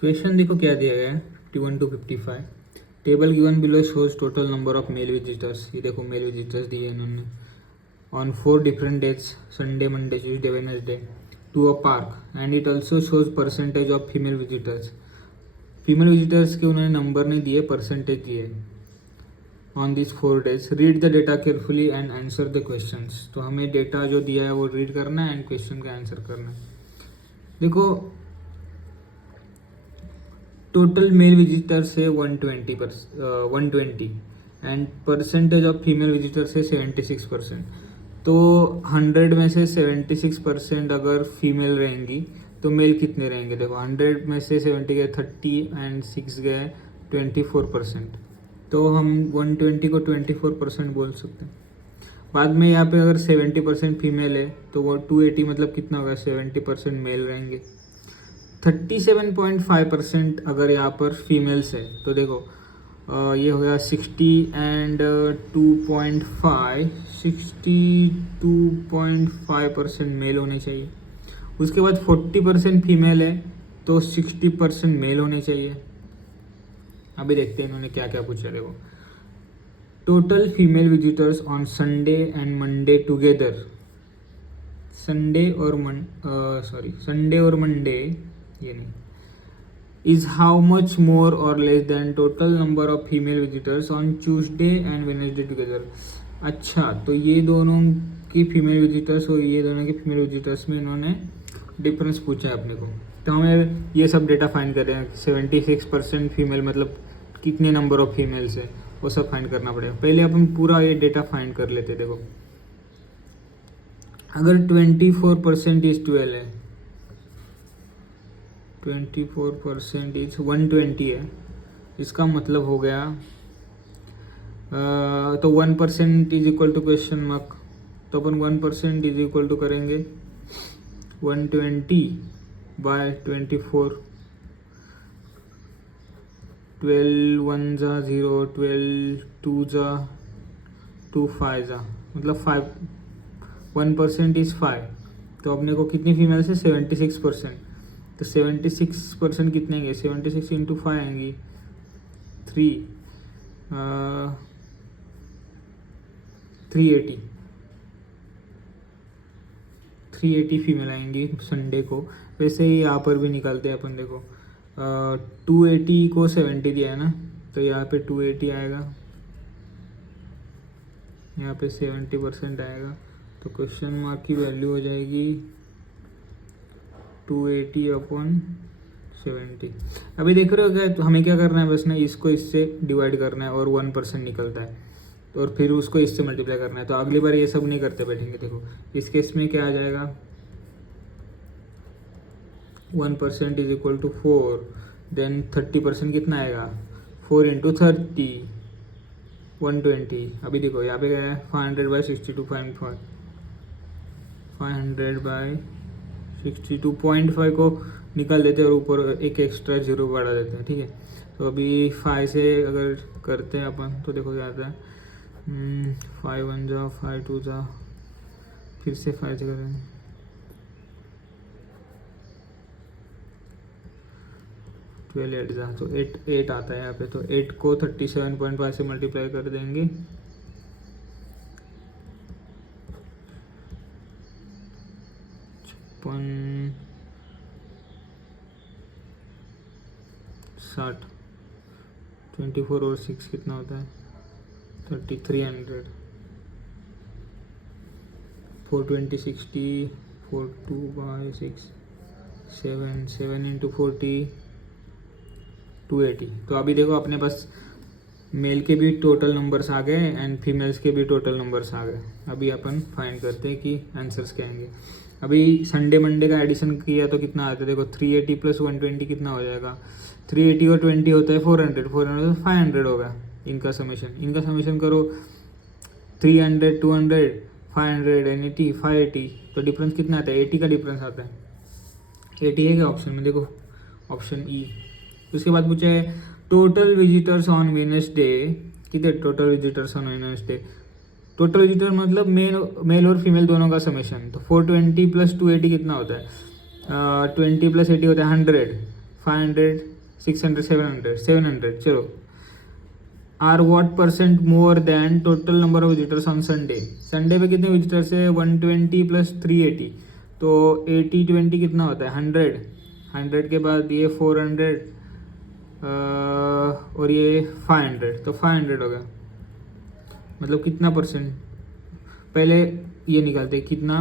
Question देखो क्या दिया गया है 51 to 55। Table given below shows total number of male visitors. ये देखो मेल विजिटर्स दिए हैं इन्होंने on 4 different dates, Sunday, Monday, Tuesday, Wednesday, to a park, and it also shows percentage of female visitors. Female visitors के उन्होंने number नहीं दिए, percentage दिए on this 4 days. Read the data carefully and answer the questions. तो हमें data जो दिया है वो रीड करना है एंड क्वेश्चन का आंसर करना है। देखो टोटल मेल विजिटर्स है 120 and percentage of female visitors है 76%। तो 100 में से 76% अगर फीमेल रहेंगी तो मेल कितने रहेंगे? देखो 100 में से 70 गए 30 एंड 6 गए 24%। तो हम 120 को 24% बोल सकते हैं। बाद में यहाँ पे अगर 70% फीमेल है तो वो 280 मतलब कितना होगा? 70% मेल रहेंगे। 37.5% अगर यहाँ पर फीमेल्स है तो देखो ये हो गया 60 एंड 62.5% मेल होने चाहिए। उसके बाद 40% फीमेल है तो 60% मेल होने चाहिए। अभी देखते हैं इन्होंने क्या क्या पूछा। देखो total female visitors on Sunday and Monday together. Sunday और मंडे ये नहीं इज हाउ मच मोर और less than total number of female visitors on Tuesday and Wednesday together. अच्छा तो ये दोनों की फीमेल विजिटर्स और ये दोनों की फीमेल विजिटर्स में इन्होंने डिफरेंस पूछा है अपने को। तो हमें ये सब डेटा फाइंड कर रहे हैं। 76% फीमेल मतलब कितने नंबर ऑफ फीमेल्स है वो सब फाइंड करना पड़ेगा। पहले अपन पूरा ये डेटा फाइंड कर लेते। देखो अगर 24% इज 12 है, 24% इज 120 है, इसका मतलब हो गया तो 1% is equal to question mark. तो अपन 1% इज इक्वल टू करेंगे 120/24। 12 1 जा 0, 12 2 जा 2, 5 जा मतलब 5। 1% इज 5। तो अपने को कितनी फीमेल से? 76%। तो 76% कितने आएंगे? 76 इंटू 5 आएंगी 380 फीमेल आएंगी संडे को। वैसे ही यहाँ पर भी निकालते हैं अपन। देखो 280 को 70 दिया है ना, तो यहाँ पे 280 आएगा, यहाँ पे 70% आएगा। तो क्वेश्चन मार्क की वैल्यू हो जाएगी 280/70। अभी देख रहे हो क्या? तो हमें क्या करना है? बस ना इसको इससे डिवाइड करना है और 1% निकलता है तो और फिर उसको इससे मल्टीप्लाई करना है। तो अगली बार ये सब नहीं करते बैठेंगे। देखो इस केस में क्या आ जाएगा? 1% इज इक्वल टू 4, देन 30% कितना आएगा? 4 इंटू 30 120। अभी देखो यहाँ पे क्या है? 500/62.5 500/62.5 को निकाल देते हैं और ऊपर एक एक्स्ट्रा जीरो बढ़ा देते हैं। ठीक है, तो अभी 5 से अगर करते हैं अपन तो देखो क्या आता है। 5 1 जा 5 2 जा, फिर से 5 से करेंगे 12 8 जा तो 8 आता है यहाँ पे। तो 8 को 37.5 से मल्टीप्लाई कर देंगे 60। 24 और 6 कितना होता है? 3300। 420 60 42/6 7 इंटू 40 280। तो अभी देखो अपने पास मेल के भी टोटल नंबर्स आ गए एंड फीमेल्स के भी टोटल नंबर्स आ गए। अभी अपन फाइंड करते हैं कि आंसर्स क्या आएंगे। अभी संडे मंडे का एडिशन किया तो कितना आता है? देखो 380 + 120 कितना हो जाएगा? 380 और 20 होता है 400, 400 तो 500 होगा। इनका समेशन करो 300 200 500 एंड 80 580। तो डिफरेंस कितना आता है? 80 का डिफरेंस आता है। 80 है क्या ऑप्शन में? देखो ऑप्शन ई। उसके बाद पूछा है टोटल विजिटर्स ऑन वेडनेसडे। कितने total visitors on Wednesday? Total visitor मतलब मेल और फीमेल दोनों का समेशन। तो 420 + 280 कितना होता है? 20 + 80 होता है 100। 500, 600, 700, चलो. Are what percent more than total number of visitors on Sunday. Sunday पे कितने विजिटर्स है? 120 प्लस 380, तो 80-20 कितना होता है? 100. 100 के बाद ये 400 और ये 500, तो 500 हो गया. मतलब कितना परसेंट? पहले ये निकालते कितना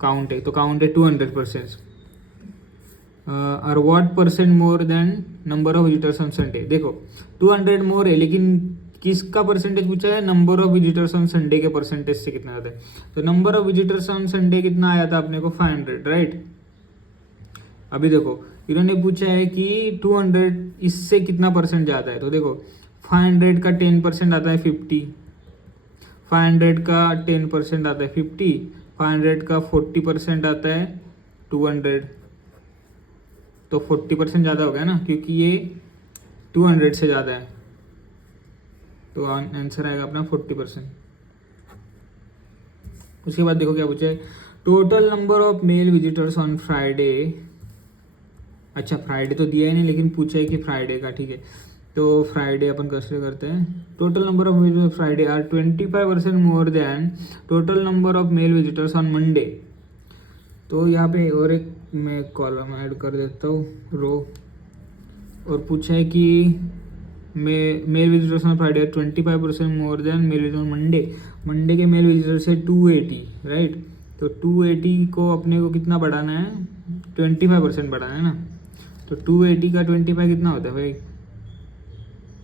काउंट है, तो काउंट है 200%. और what percent more then number of visitors on Sunday. देखो 200 मोर है, लेकिन किसका परसेंटेज पूछा है? Number of visitors on Sunday के परसेंटेज से कितना आता है. तो number of visitors on Sunday कितना आया था अपने को? 500, राइट. अभी देखो इन्होंने पूछा है कि 200 इससे कितना परसेंट ज़्यादा है. तो देखो 500 का 10% आता है 50, 500 का 10% आता है 50, 500 का 40% आता है 200. तो 40% ज़्यादा हो गया ना, क्योंकि ये 200 से ज़्यादा है. तो आंसर आएगा अपना 40%. उसके बाद देखो क्या पूछा है? Total number of male visitors on Friday. अच्छा फ्राइडे तो दिया ही नहीं, लेकिन पूछा है कि फ्राइडे का. ठीक है, तो फ्राइडे अपन कंसिडर करते हैं. Total number of visitors Friday are 25% more than total number of male visitors on Monday. तो यहाँ पे और एक मैं कॉलम ऐड कर देता हूँ, रो. और पूछा है कि male visitors on Friday 25% more than male visitors on Monday. Monday के मेल विजिटर्स है 280, राइट. तो 280 को अपने को कितना बढ़ाना है? 25% बढ़ाना है ना. तो 280 का 25 कितना होता है भाई?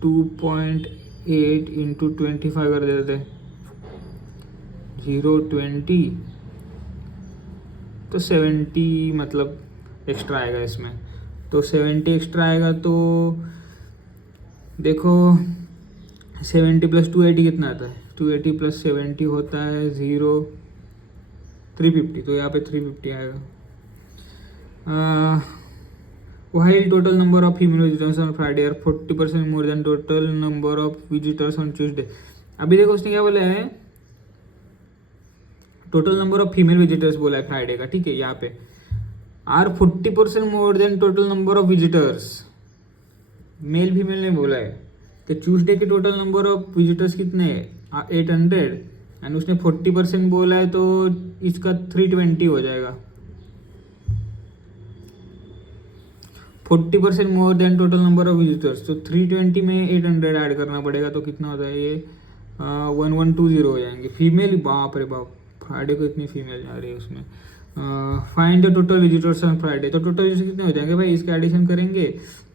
2.8 इंटू 25 कर देते हैं, 0.20, तो 70 मतलब एक्स्ट्रा आएगा इसमें. तो 70 एक्स्ट्रा आएगा. तो देखो 70 प्लस 280 कितना आता है? 280 प्लस 70 होता है 350. तो यहाँ पे 350 आएगा. While total number of female visitors on Friday are 40% more than total number of visitors on Tuesday. अभी देखो उसने क्या बोला है? Total number of female visitors बोला है फ्राइडे का. ठीक है, यहाँ पे are 40% more than total number of visitors. Male female ने बोला है. तो ट्यूसडे के टोटल नंबर ऑफ विजिटर्स कितने हैं? 800, एंड उसने 40% बोला है, तो इसका 320 हो जाएगा. 40% more than total number of visitors. तो 320 में 800 ऐड करना पड़ेगा. तो कितना होता है ये? 1120 हो जाएंगे. फीमेल, बाप रे बाप, फ्राइडे को इतनी फीमेल आ रही है उसमें. Find the total visitors on Friday. तो टोटल विजिटर्स कितने हो जाएंगे भाई? इसका एडिशन करेंगे.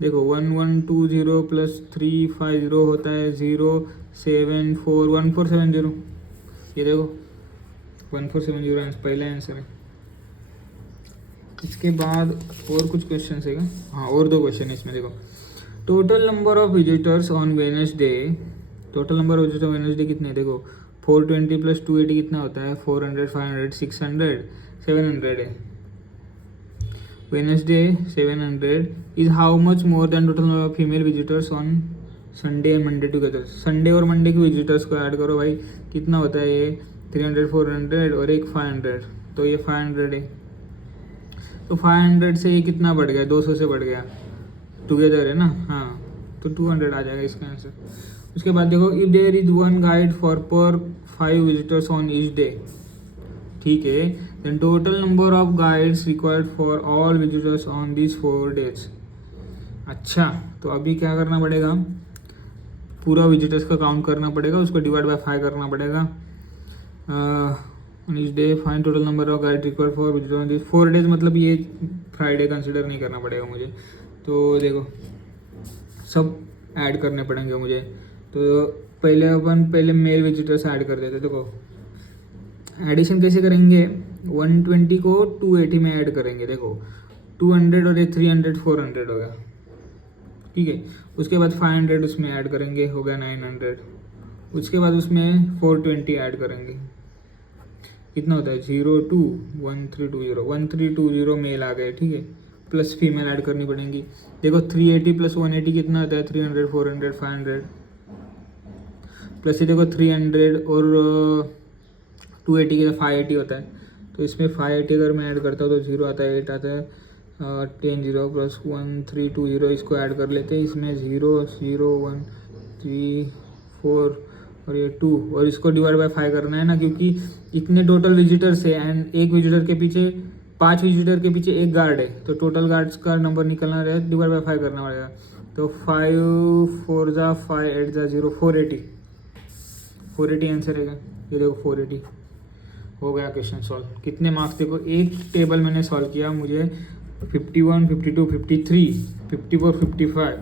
देखो 1120 प्लस 350 होता है 074 1470. ये देखो 1470 पहला आंसर है. इसके बाद और कुछ क्वेश्चन है क्या? हाँ, और 2 क्वेश्चन है इसमें. देखो total number of visitors on Wednesday. Total number of visitors on Wednesday कितने? देखो 420 प्लस 280 कितना होता है? 400, 500, 600, 700 है. Wednesday 700 is how much more than total number of female visitors on Sunday and Monday together. Sunday और मंडे के visitors को add करो भाई, कितना होता है ये? 300, 400 और एक 500. तो ये 500 है. तो 500 से ये कितना बढ़ गया? 200 से बढ़ गया. टुगेदर है ना. हाँ, तो 200 आ जाएगा इसका आंसर. उसके बाद देखो if there is one guide for per 5 visitors on each day. ठीक है, then total number of guides required for all visitors on this 4 days. अच्छा, तो अभी क्या करना पड़ेगा? पूरा विजिटर्स का काउंट करना पड़ेगा, उसको डिवाइड बाय 5 करना पड़ेगा. इस day find total number of guide required for visitors on this 4 days. मतलब ये फ्राइडे कंसिडर नहीं करना पड़ेगा मुझे. तो देखो सब ऐड करने पड़ेंगे मुझे. तो पहले मेल विजिटर्स ऐड कर देते. देखो एडिशन कैसे करेंगे? 120 को 280 में ऐड करेंगे. देखो 200 और ये 300, 400 हो गया. ठीक है, उसके बाद 500 उसमें ऐड करेंगे, हो गया 900. उसके बाद उसमें 420 ऐड करेंगे. कितना होता है? 02 1320 1320 मेल आ गए. ठीक है, प्लस फीमेल ऐड करनी पड़ेंगी. देखो 380 प्लस 180 कितना होता है? 300, 400, 500. प्लस ये देखो 300 और 280 के 580 होता है. तो इसमें 580 अगर मैं ऐड करता हूँ तो 0 आता है, 8 आता है, 10 0 प्लस 1 3 2 0 इसको ऐड कर लेते हैं, इसमें 0 0 1 3 4 और ये 2 और इसको डिवाइड बाय 5 करना है ना, क्योंकि इतने टोटल विजिटर्स है एंड एक विजिटर के पीछे 5 विजिटर के पीछे एक गार्ड है, तो टोटल गार्ड्स का नंबर निकलना रहे डिवाइड बाय 5 करना पड़ेगा। तो 5 4 जा 5 8 जा 0 480 आंसर है। ये देखो 480 हो गया क्वेश्चन सॉल्व। कितने मार्क्स देखो, एक टेबल मैंने सॉल्व किया, मुझे 51 52 53 54 55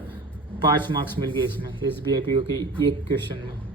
5 मार्क्स मिल गए इसमें SBI PO की एक क्वेश्चन में।